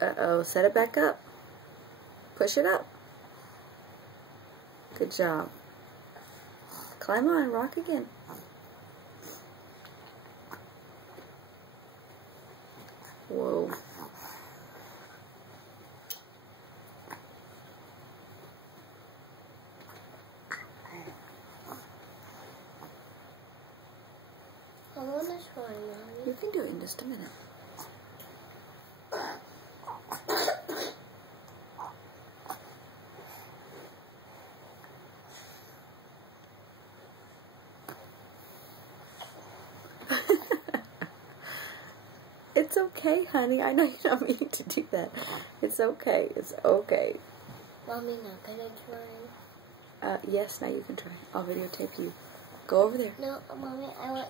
Uh-oh, set it back up. Push it up. Good job. Climb on, rock again. Whoa. I want to try, Mommy. You can do it in just a minute. It's okay, honey. I know you don't mean to do that. It's okay. It's okay. Mommy, not gonna try. Yes, now you can try. I'll videotape you. Go over there. No, Mommy, I want